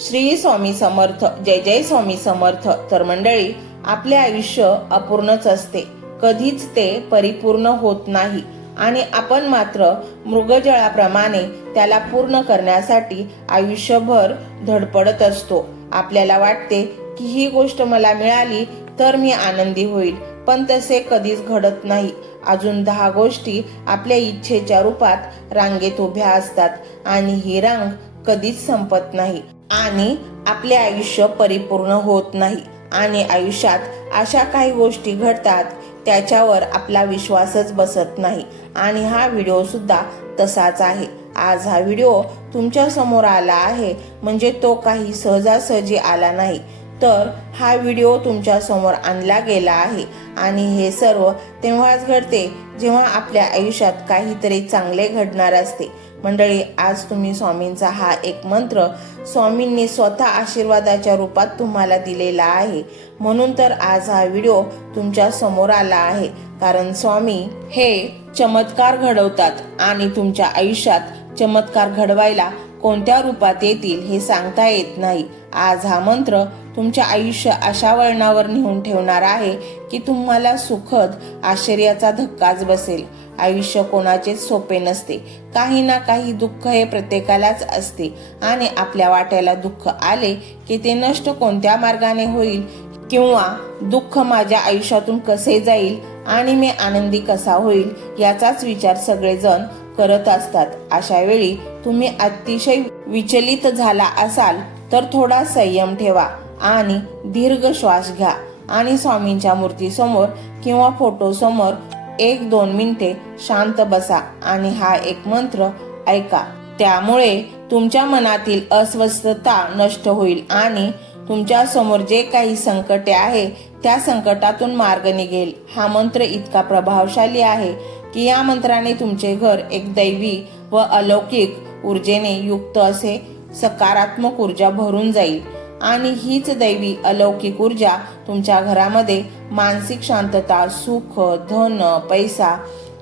श्री स्वामी समर्थ. जय जय स्वामी समर्थ. तर मंडळी, आपले आयुष्य अपूर्णच असते, कधीच ते परिपूर्ण होत नाही आणि आपण मात्र मृगजळाप्रमाणे त्याला पूर्ण करण्यासाठी आयुष्यभर धडपडत असतो. आपल्याला वाटते की ही गोष्ट मला मिळाली तर मी आनंदी होईल, पण तसे कधीच घडत नाही. अजून 10 गोष्टी आपल्या इच्छेच्या रूपात रांगेत उभ्या असतात आणि ही रांग कधीच संपत नाही आणि आपले आयुष्य परिपूर्ण होत नाही. आणि आयुष्यात अशा काही गोष्टी घडतात त्याच्यावर आपला विश्वासच बसत नाही आणि हा व्हिडिओ सुद्धा तसाच आहे. आज हा व्हिडिओ तुमच्या समोर आला आहे म्हणजे तो काही सहजासहजी आला नाही, तर हा व्हिडिओ तुमच्या समोर आणला गेला आहे आणि हे सर्व तेव्हाच घडते जेव्हा आपल्या आयुष्यात काहीतरी चांगले घडणार असते. मंडळी, आज तुम्ही स्वामींचा हा एक मंत्र स्वामींनी स्वतः आशीर्वादाच्या रूपात तुम्हाला दिलेला आहे, म्हणून तर आज हा व्हिडिओ तुमच्या समोर आला आहे. कारण स्वामी हे चमत्कार घडवतात आणि तुमच्या आयुष्यात चमत्कार घडवायला कोणत्या रूपात येतील हे सांगता येत नाही. आज हा मंत्र तुमच्या आयुष्य अशा वळणावर नेऊन ठेवणार आहे की तुम्हाला सुखद आश्चर्याचा धक्काच बसेल. आयुष्य कोणाचेच सोपे नसते. काही ना काही दुःख हे प्रत्येकालाच असते आणि आपल्या वाट्याला दुःख आले की ते नष्ट कोणत्या मार्गाने होईल किंवा दुःख माझ्या आयुष्यातून कसे जाईल आणि मी आनंदी कसा होईल याचाच विचार सगळेजण करत असतात. अशा वेळी तुम्ही अतिशय विचलित झाला असाल तर थोडा संयम ठेवा आणि दीर्घ श्वास घ्या आणि स्वामींच्या मूर्तीसमोर किंवा फोटो समोर 1-2 मिनिटे शांत बसा आणि हा एक मंत्र ऐका. त्यामुळे तुमच्या मनातील अस्वस्थता नष्ट होईल आणि तुमच्या समोर जे काही संकटे आहे त्या संकटातून मार्ग निघेल. हा मंत्र इतका प्रभावशाली आहे की या मंत्राने तुमचे घर एक दैवी व अलौकिक ऊर्जेने युक्त असे सकारात्मक ऊर्जा भरून जाईल आणि हीच दैवी अलौकिक ऊर्जा तुमच्या घरामध्ये मानसिक शांतता, सुख, धन, पैसा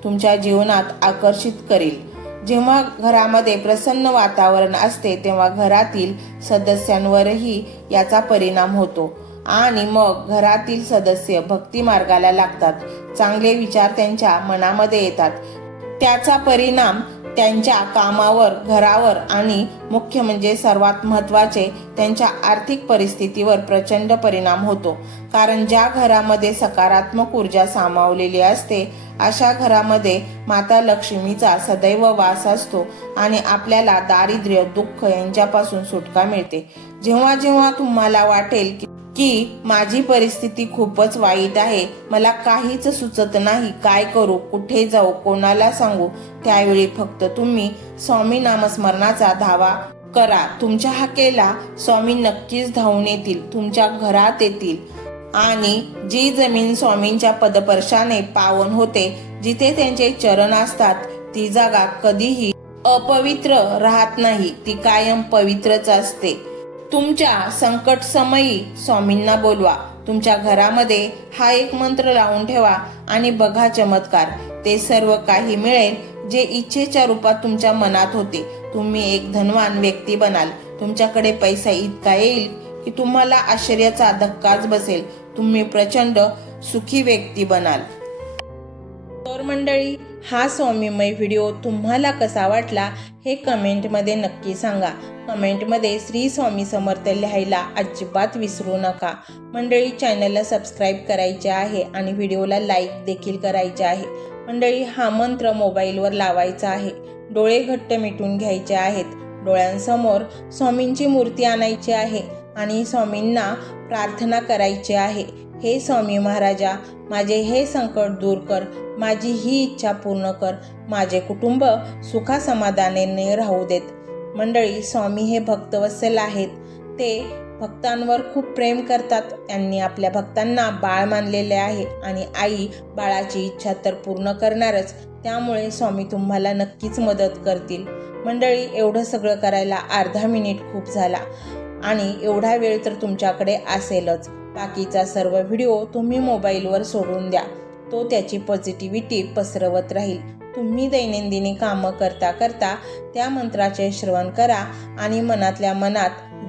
तुमच्या जीवनात आकर्षित करेल. जेव्हा घरामध्ये प्रसन्न वातावरण असते तेव्हा घरातील सदस्यांवरही याचा परिणाम होतो आणि मग घरातील सदस्य भक्ती मार्गाला लागतात. चांगले विचार त्यांच्या मनामध्ये येतात. त्याचा परिणाम त्यांच्या कामावर, घरावर आणि मुख्य म्हणजे सर्वात महत्त्वाचे त्यांच्या आर्थिक परिस्थितीवर प्रचंड परिणाम होतो. कारण ज्या घरामध्ये सकारात्मक ऊर्जा सामावलेली असते अशा घरामध्ये माता लक्ष्मीचा सदैव वास असतो आणि आपल्याला दारिद्र्य, दुःख यांच्यापासून सुटका मिळते. जेव्हा जेव्हा तुम्हाला वाटेल की माझी परिस्थिती खूपच वाईट आहे, मला काहीच सुचत नाही, काय करू, कुठे जाऊ, कोणाला सांगू, त्यावेळी फक्त तुम्ही स्वामी नामस्मरणाचा धावा करा. तुमच्या हाकेला स्वामी नक्कीच धावून येतील, तुमच्या घरात येतील आणि जी जमीन स्वामींच्या पदस्पर्शाने पावन होते, जिथे त्यांचे चरण असतात, ती जागा कधीही अपवित्र राहत नाही, ती कायम पवित्रच असते. तुमच्या संकट समयी स्वामींना बोलवा. तुमच्या घरामध्ये हा एक मंत्र लावून ठेवा आणि बघा चमत्कार. ते सर्व काही मिळेल जे इच्छेच्या रूपात तुमच्या मनात होते. तुम्ही एक धनवान व्यक्ती बनाल. तुमच्याकडे पैसा इतका येईल की तुम्हाला आश्चर्याचा धक्काच बसेल. तुम्ही प्रचंड सुखी व्यक्ती बनाल. तर मंडळी, हा स्वामीमय व्हिडिओ तुम्हाला कसा वाटला हे कमेंटमध्ये नक्की सांगा. कमेंटमध्ये श्री स्वामी समर्थ लिहायला अजिबात विसरू नका. मंडळी, चॅनलला सबस्क्राईब करायचे आहे आणि व्हिडिओला लाईक देखील करायचे आहे. मंडळी, हा मंत्र मोबाईलवर लावायचा आहे. डोळे घट्ट मिटून घ्यायचे आहेत. डोळ्यांसमोर स्वामींची मूर्ती आणायची आहे आणि स्वामींना प्रार्थना करायची आहे. हे स्वामी महाराजा, माझे हे संकट दूर कर, माझी ही इच्छा पूर्ण कर, माझे कुटुंब सुखासमाधानाने राहू देत. मंडळी, स्वामी हे भक्तवत्सल आहेत. ते भक्तांवर खूप प्रेम करतात. त्यांनी आपल्या भक्तांना बाळ मानलेले आहे आणि आई बाळाची इच्छा तर पूर्ण करणारच. त्यामुळे स्वामी तुम्हाला नक्कीच मदत करतील. मंडळी, एवढं सगळं करायला अर्धा मिनिट खूप झाला आणि एवढा वेळ तर तुमच्याकडे असेलच. बाकीचा सर्व व्हिडिओ तुम्ही मोबाईलवर सोडून द्या. तो त्याची पॉझिटिव्हिटी पसरवत राहील. तुम्ही दैनंदिनी कामं करता करता त्या मंत्राचे श्रवण करा आणि मनातल्या मनात